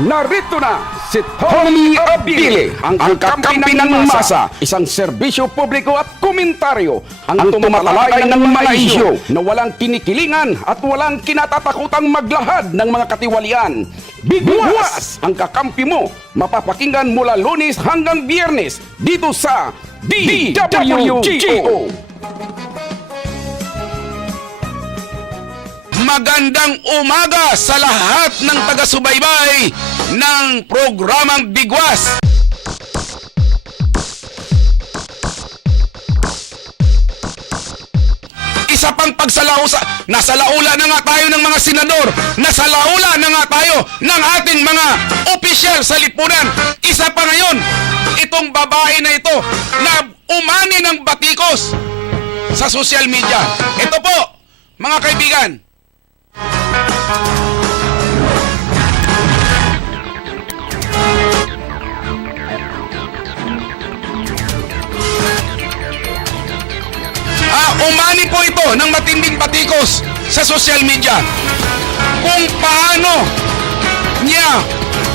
Narito na si Tony Abile, ang, ang kakampi ng masa, isang serbisyo publiko at komentaryo, ang tumatalakay ng mga isyo na walang kinikilingan at walang kinatatakutang maglahad ng mga katiwalian. Bigwas ang kakampi mo, mapapakinggan mula lunes hanggang biyernes dito sa DWGO. Magandang umaga sa lahat ng taga-subaybay ng programang Bigwas. Isa pang pagsalausa, nasa laula na nga tayo ng mga senador, nasa laula na nga tayo ng ating mga opisyal sa lipunan. Isa pa ngayon, itong babae na ito na umani ng batikos sa social media. Ito po, mga kaibigan, ito ng matinding batikos sa social media kung paano niya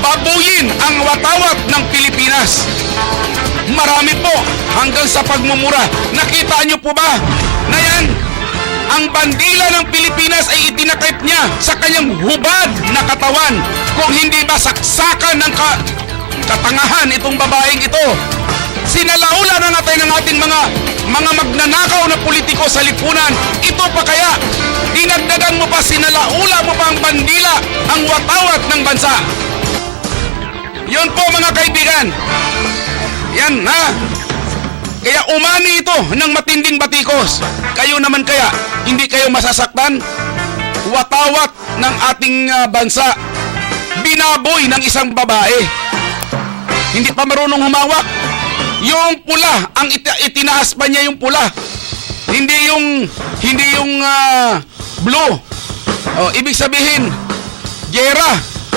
babuyin ang watawat ng Pilipinas. Marami po hanggang sa pagmumura. Nakita niyo po ba na yan? Ang bandila ng Pilipinas ay itinakip niya sa kanyang hubad na katawan. Kung hindi ba saksakan ng ka katangahan itong babaeng ito. Sinalaula na natin ng ating mga mga magnanakaw na politiko sa lipunan. Ito pa kaya, dinagdagan mo pa, sinalaula mo pa ang bandila, ang watawat ng bansa. Yun po mga kaibigan. Yan na. Kaya umani ito ng matinding batikos. Kayo naman kaya, hindi kayo masasaktan? Watawat ng ating ah, bansa. Binaboy ng isang babae. Hindi pa marunong humawak. Yung pula, ang iti- itinaas pa niya yung pula. Hindi yung hindi yung ah, blue. Oh, ibig sabihin, gera.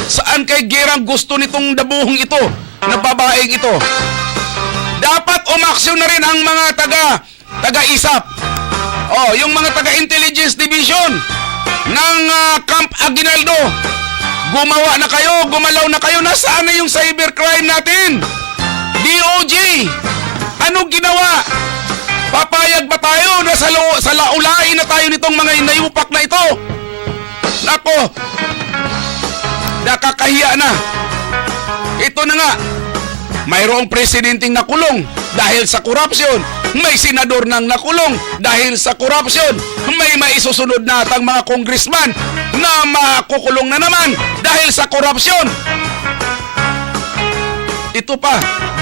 Saan kay gerang gusto nitong dabuhong ito, na babaeng ito? Dapat umaksyon na rin ang mga taga taga-isap. Oh, yung mga taga-intelligence division ng ah, Camp Aguinaldo. Gumawa na kayo, gumalaw na kayo. Nasaan na yung cybercrime natin? DOJ! Ano ginawa? Papayag ba tayo na sa, lo- sa laulain na tayo nitong mga inayupak na ito? Nako! Nakakahiya na. Ito na nga. Mayroong presidenteng nakulong dahil sa korupsyon. May senador nang nakulong dahil sa korupsyon. May maisusunod na atang mga congressman na makukulong na naman dahil sa korupsyon. Ito pa,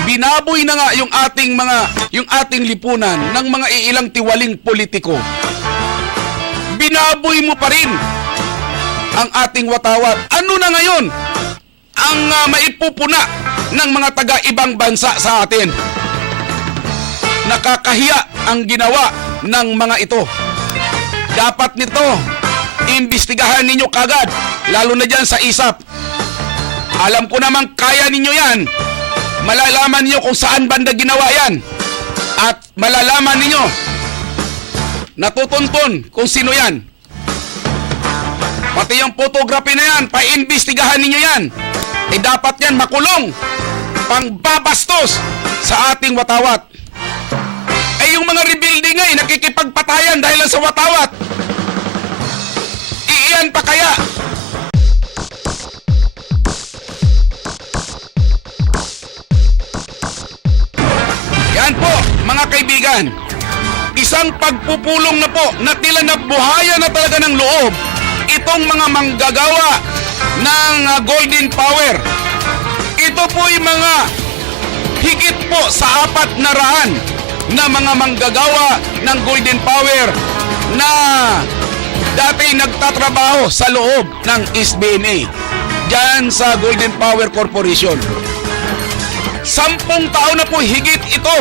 binaboy na nga yung ating mga yung ating lipunan ng mga iilang tiwaling politiko. Binaboy mo pa rin ang ating watawat. Ano na ngayon ang ah, maipupuna ng mga taga-ibang bansa sa atin? Nakakahiya ang ginawa ng mga ito. Dapat nito, imbestigahan ninyo kagad, lalo na dyan sa ISAP. Alam ko namang kaya ninyo yan. Malalaman ninyo kung saan banda ginawa yan. At malalaman ninyo, natutuntun kung sino yan. Pati yung photography na yan, paimbestigahan ninyo yan. Eh dapat yan makulong. Pangbabastos sa ating watawat. Eh yung mga rebuilding eh, nakikipagpatayan dahil sa watawat. Iiyan pa kaya? Yan po, mga kaibigan. Isang pagpupulong na po na tila nabuhaya na talaga ng loob itong mga manggagawa ng ah, Golden Power. Ito po yung mga higit po sa apat na raan na mga manggagawa ng Golden Power na dati nagtatrabaho sa loob ng SBNA dyan sa Golden Power Corporation. Sampung taon na po higit ito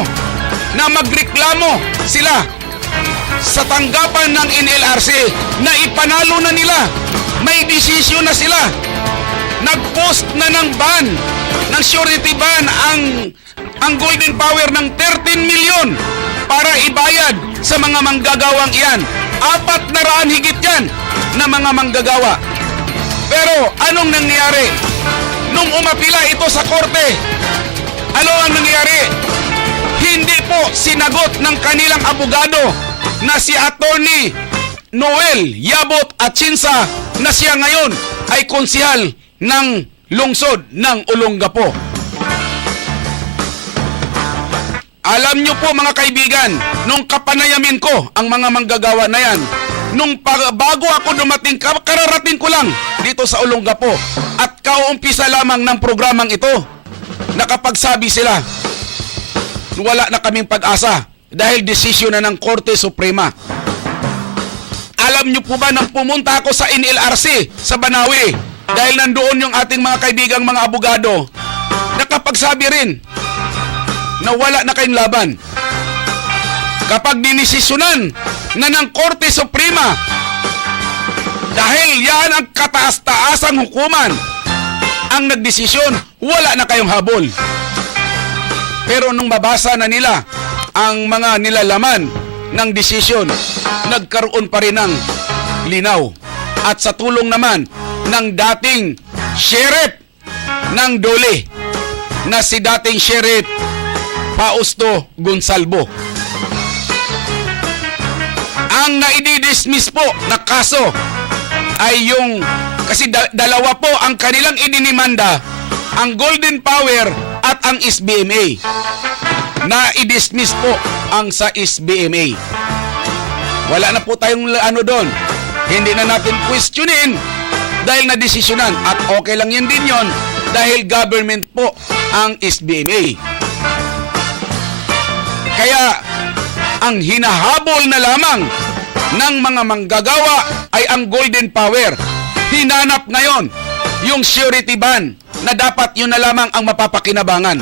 na magreklamo sila sa tanggapan ng NLRC na ipanalo na nila. May desisyon na sila. Nag-post na ng ban, ng surety ban ang ang Golden Power ng 13 milyon para ibayad sa mga manggagawang iyan. Apat na raan higit yan na mga manggagawa. Pero anong nangyari? nung umapila ito sa korte, ano ang nangyari? Hindi po sinagot ng kanilang abogado na si Attorney Noel Yabot Atsinsa na siya ngayon ay konsihal ng lungsod ng Olongapo. Alam niyo po mga kaibigan, nung kapanayamin ko ang mga manggagawa na yan, nung pa- bago ako dumating, ka- kararating ko lang dito sa Olongapo at kauumpisa lamang ng programang ito, nakapagsabi sila, wala na kaming pag-asa dahil desisyon na ng Korte Suprema. Alam niyo po ba nang pumunta ako sa NLRC sa Banawi dahil nandoon yung ating mga kaibigang mga abogado, nakapagsabi rin na wala na kayong laban. Kapag dinisisyonan na ng Korte Suprema dahil yan ang kataas-taasang hukuman ang nagdesisyon, wala na kayong habol. Pero nung mabasa na nila ang mga nilalaman ng desisyon, nagkaroon pa rin ng linaw. At sa tulong naman ng dating sheriff ng Dole na si dating sheriff Fausto Gonsalvo. Ang naididismiss po na kaso ay yung kasi da- dalawa po ang kanilang idinimanda ang Golden Power at ang SBMA na i-dismiss po ang sa SBMA. Wala na po tayong ano doon. Hindi na natin questionin dahil na desisyonan at okay lang yun din yon dahil government po ang SBMA. Kaya ang hinahabol na lamang ng mga manggagawa ay ang golden power. Hinanap ngayon yung surety ban na dapat yun na lamang ang mapapakinabangan.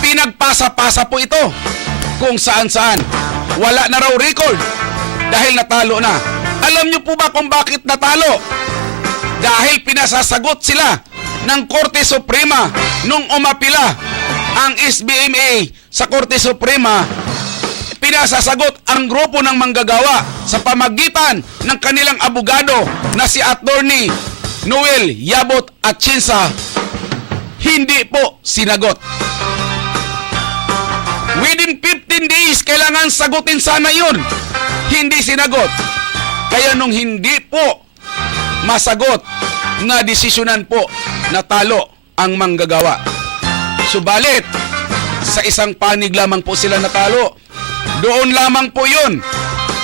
Pinagpasa-pasa po ito kung saan-saan. Wala na raw record dahil natalo na. Alam niyo po ba kung bakit natalo? Dahil pinasasagot sila ng Korte Suprema nung umapila ang SBMA sa Korte Suprema pinasasagot ang grupo ng manggagawa sa pamagitan ng kanilang abogado na si Attorney Noel Yabot Atchinsa hindi po sinagot. Within 15 days, kailangan sagutin sana yun. Hindi sinagot. Kaya nung hindi po masagot na desisyonan po na talo ang manggagawa. Subalit, sa isang panig lamang po sila natalo. Doon lamang po yun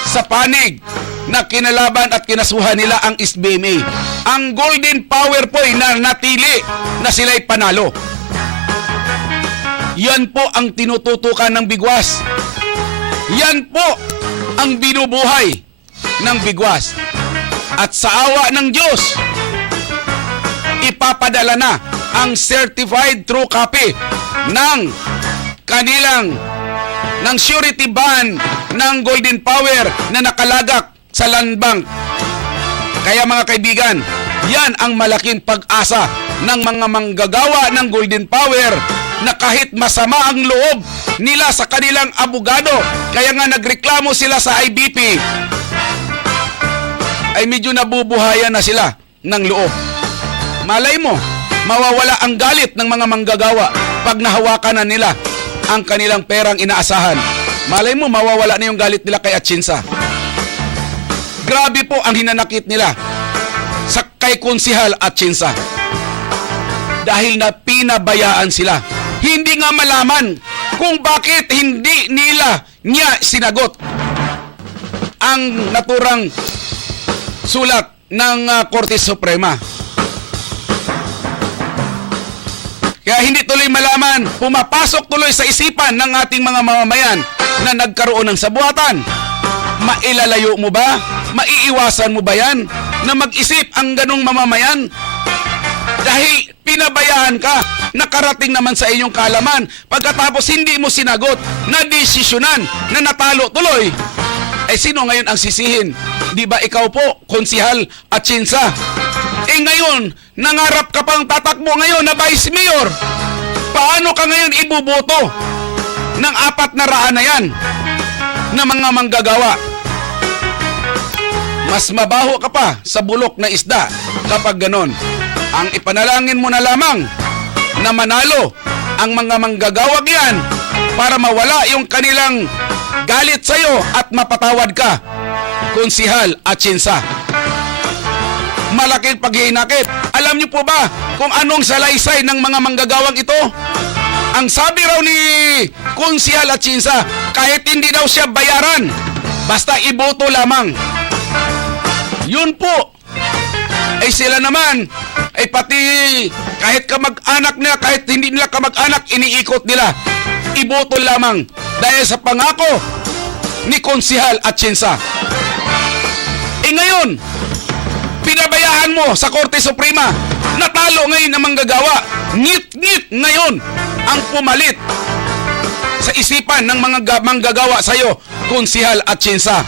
sa panig na kinalaban at kinasuhan nila ang SBMA. Ang Golden Power po ay na natili na sila'y panalo. Yan po ang tinututukan ng bigwas. Yan po ang binubuhay ng bigwas. At sa awa ng Diyos, ipapadala na ang certified true copy ng kanilang ng surety bond ng Golden Power na nakalagak sa land bank. Kaya mga kaibigan, yan ang malaking pag-asa ng mga manggagawa ng Golden Power na kahit masama ang loob nila sa kanilang abogado, kaya nga nagreklamo sila sa IBP, ay medyo nabubuhayan na sila ng loob. Malay mo, mawawala ang galit ng mga manggagawa pag nahawakan na nila ang kanilang perang inaasahan. Malay mo, mawawala na yung galit nila kay Atchinsa. Grabe po ang hinanakit nila sa kay Konsihal Atchinsa. Dahil na pinabayaan sila. Hindi nga malaman kung bakit hindi nila niya sinagot ang naturang sulat ng ah, Korte Suprema. Kaya hindi tuloy malaman, pumapasok tuloy sa isipan ng ating mga mamamayan na nagkaroon ng sabuatan. Mailalayo mo ba? Maiiwasan mo ba yan? Na mag-isip ang ganong mamamayan? Dahil pinabayaan ka, nakarating naman sa inyong kalaman, pagkatapos hindi mo sinagot, na desisyonan, na natalo tuloy. Eh sino ngayon ang sisihin? Di ba ikaw po, konsihal at tsinsa? Eh ngayon, nangarap ka pang tatakbo ngayon na vice mayor. Paano ka ngayon ibuboto ng apat na raan na yan na mga manggagawa? Mas mabaho ka pa sa bulok na isda kapag ganon. ang ipanalangin mo na lamang na manalo ang mga manggagawag yan para mawala yung kanilang galit sa'yo at mapatawad ka, konsihal at sinsa. Malaking paghihinakit. Alam niyo po ba kung anong salaysay ng mga manggagawang ito? Ang sabi raw ni Konsihal at Sinsa, kahit hindi daw siya bayaran, basta iboto lamang. Yun po. Ay sila naman, ay pati kahit kamag-anak nila, kahit hindi nila kamag-anak, iniikot nila. Iboto lamang dahil sa pangako ni Konsihal at Sinsa. Eh ngayon, pinabayaan mo sa Korte Suprema. Natalo ngayon ang manggagawa. Ngit-ngit ngayon ang pumalit sa isipan ng mga ga- manggagawa sa iyo, Konsihal at Sinsa.